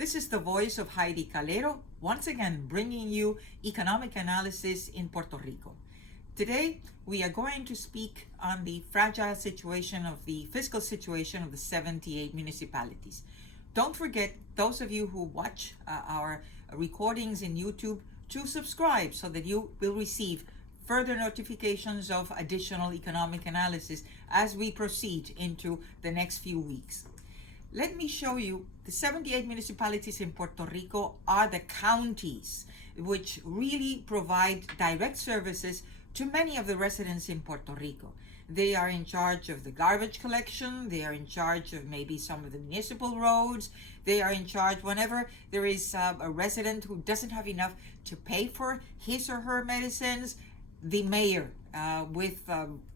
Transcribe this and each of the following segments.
This is the voice of Heidie Calero, once again bringing you economic analysis in Puerto Rico. Today, we are going to speak on the fragile situation of the fiscal situation of the 78 municipalities. Don't forget, those of you who watch our recordings in YouTube, to subscribe so that you will receive further notifications of additional economic analysis as we proceed into the next few weeks. Let me show you the 78 municipalities in Puerto Rico are the counties which really provide direct services to many of the residents in Puerto Rico. They are in charge of the garbage collection, they are in charge of maybe some of the municipal roads, they are in charge whenever there is a resident who doesn't have enough to pay for his or her medicines. The mayor with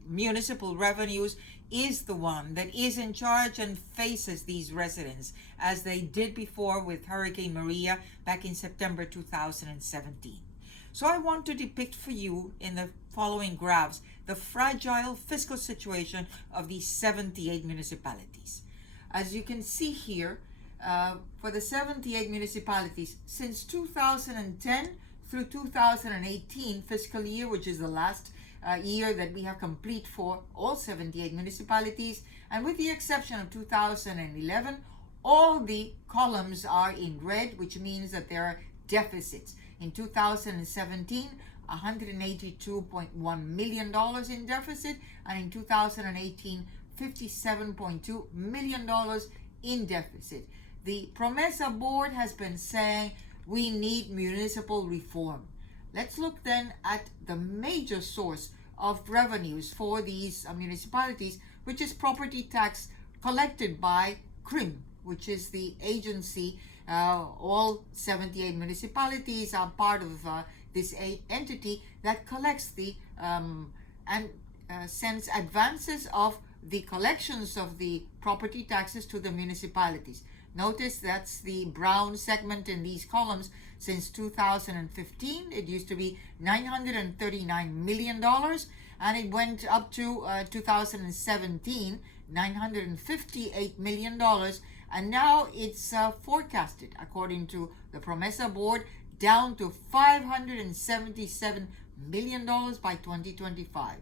municipal revenues is the one that is in charge and faces these residents, as they did before with Hurricane Maria back in September 2017. So I want to depict for you in the following graphs the fragile fiscal situation of these 78 municipalities. As you can see here, for the 78 municipalities, since 2010 through 2018 fiscal year, which is the last year that we have complete for all 78 municipalities, and with the exception of 2011, all the columns are in red, which means that there are deficits. In 2017, $182.1 million in deficit, and in 2018, $57.2 million in deficit. The PROMESA board has been saying we need municipal reform. Let's look then at the major source of revenues for these municipalities, which is property tax collected by CRIM, which is the agency. All 78 municipalities are part of this entity that collects the and sends advances of the collections of the property taxes to the municipalities. Notice that's the brown segment in these columns. Since 2015, it used to be $939 million, and it went up to 2017, $958 million, and now it's forecasted, according to the PROMESA board, down to $577 million by 2025.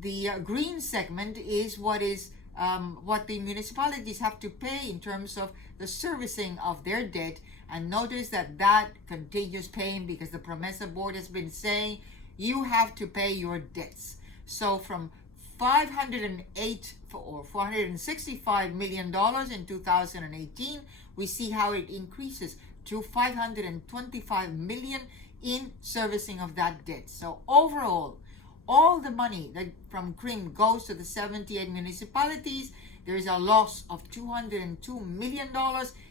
The green segment is what the municipalities have to pay in terms of the servicing of their debt, and notice that continues paying because the PROMESA board has been saying you have to pay your debts. So from $508 or $465 million in 2018, we see how it increases to $525 million in servicing of that debt. So overall, all the money that from CRIM goes to the 78 municipalities. There is a loss of $202 million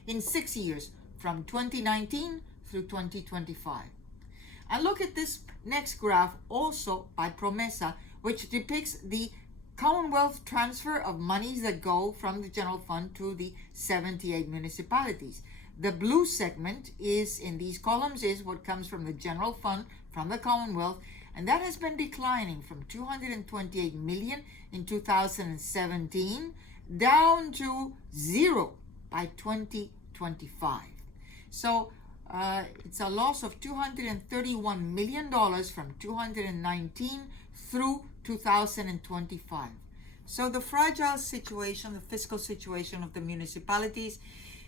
in 6 years, from 2019 through 2025. And look at this next graph, also by PROMESA, which depicts the Commonwealth transfer of monies that go from the general fund to the 78 municipalities. The blue segment is in these columns is what comes from the general fund, from the Commonwealth, and that has been declining from $228 million in 2017 down to zero by 2025. So it's a loss of $231 million from 2019 through 2025. So the fragile situation, the fiscal situation of the municipalities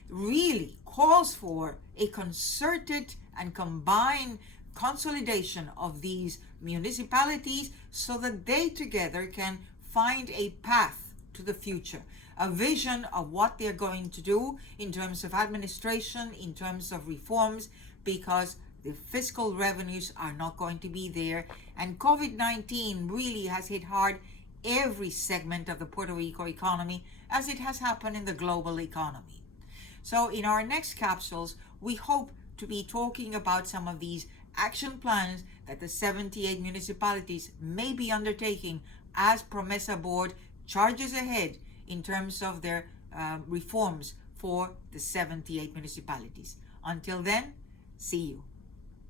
really calls for a concerted and combined consolidation of these municipalities so that they together can find a path to the future, a vision of what they're going to do in terms of administration, in terms of reforms, because the fiscal revenues are not going to be there. And COVID-19 really has hit hard every segment of the Puerto Rico economy, as it has happened in the global economy. So in our next capsules, we hope to be talking about some of these action plans that the 78 municipalities may be undertaking as PROMESA board charges ahead in terms of their reforms for the 78 municipalities. Until then, see you.